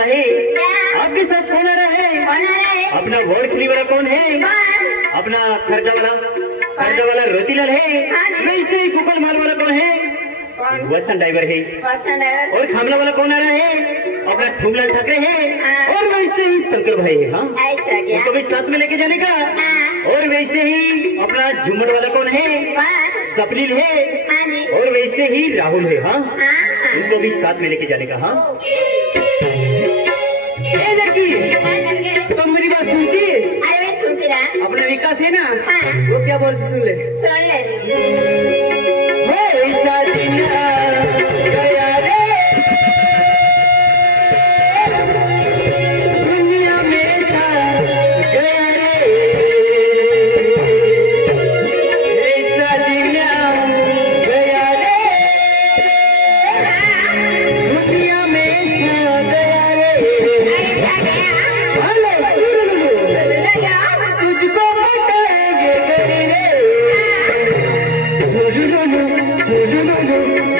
रहा है? आपके साथ कौन आ रहा है? अपना वोट खिली वाला कौन है? अपना खर्चा वाला रोतीलाल है। वैसे ही कुकल माल वाला कौन है? वसन ड्राइवर है। और खामला वाला कौन आ रहा है? अपना ठुमलाल ठाकरे है। और वैसे ही शंकर भाई है। हाँ, उनको भी साथ में लेके जाने का। और वैसे ही अपना झूमर वाला कौन है? सपनील है। और वैसे ही राहुल है। हाँ, उनको भी साथ में लेके जाने का। हाँ, लड़की तुम मेरी बात सुनती? अपना विकास है ना, वो क्या बोलती सुन ले। गया रे दुनिया में गया रे, ऐसा दिन गया रे दुनिया में गया रे। तुझको बताएंगे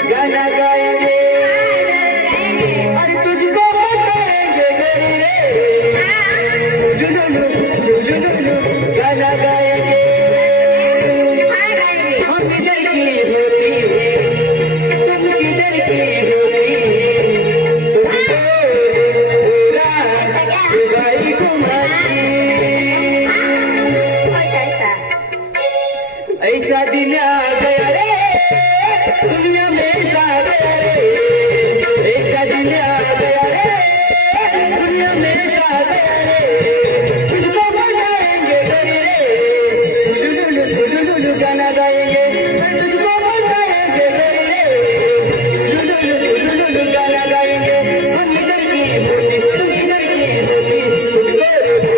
गाना गाएंगे, अरे तुझको बताएंगे गाना गाएंगे। हम किधर की होती तुम किधर की होती, भाई कुमारी ऐसा दिन आ गया रे दुनिया में गया रे, ऐसा दिन आ गया रे दुनिया में गया रे। तुझको बताएंगे रे गाना गाएंगे, तुझको बताएंगे रे गाना गाएंगे। हम किधर की होती तुम किधर की होती, तुझको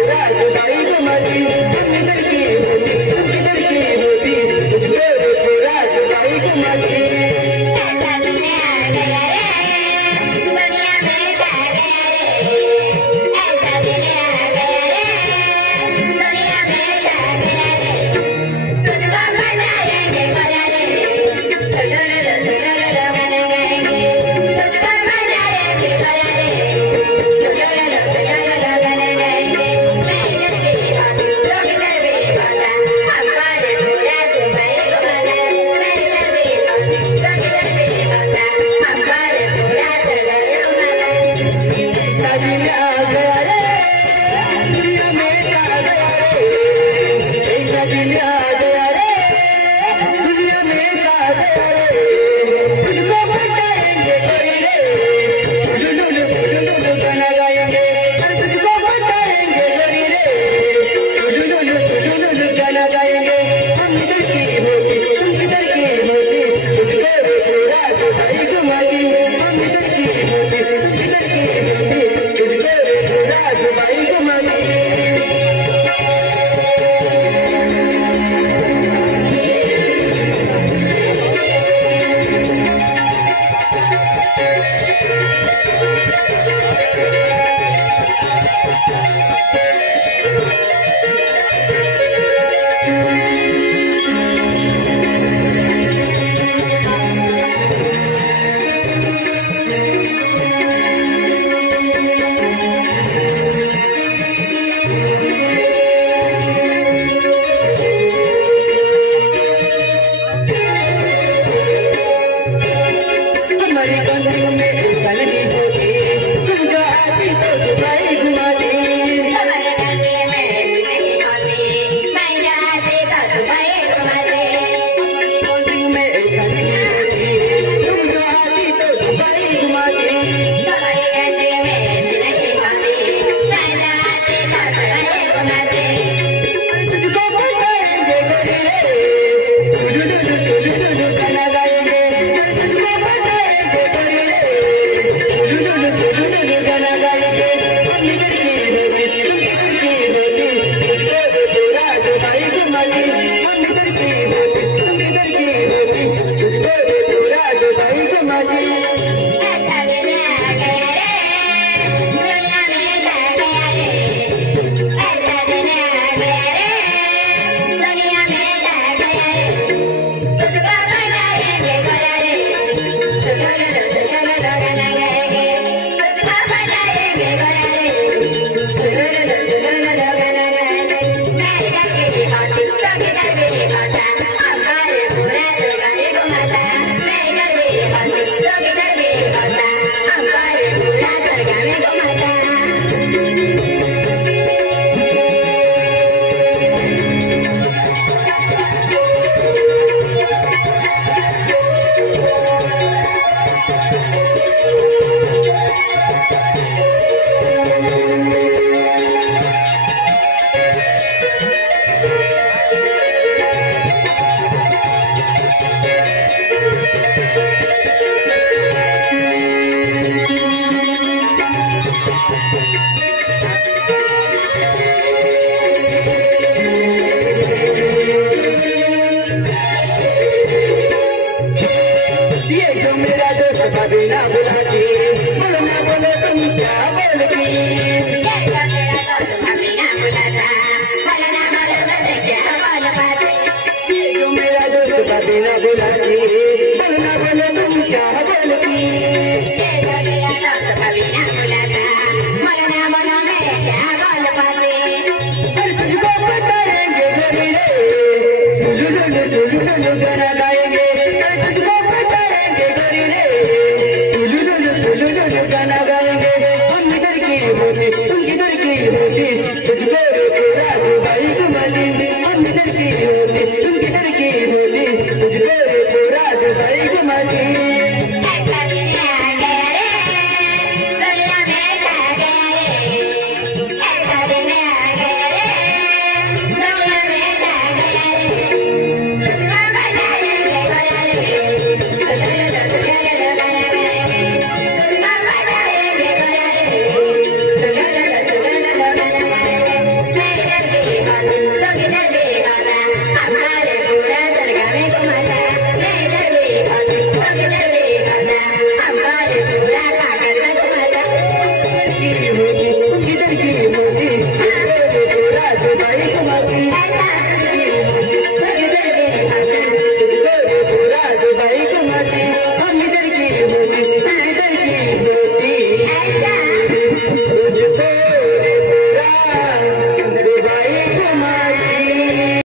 राजबाई कुमारी। हम किधर की होती तुम किधर की होती, तुझको राजबाई कुमारी। भाभी ना बुलाती, बोलो ना बोलो तुम क्या बोलती। जो मेरा दोस्त भाभी ना बुलाती, बोलो ना बोलो तुम क्या बोलती। गाना गाएंगे तुझको बताएंगे गोरी रे, गाना गाएंगे हम किधर की होती तुम किधर की होती, तुझको पूरा दुबई घुमाती, हम किधर की होती तुम किधर की होती, तुझको पूरा दुबई घुमाती।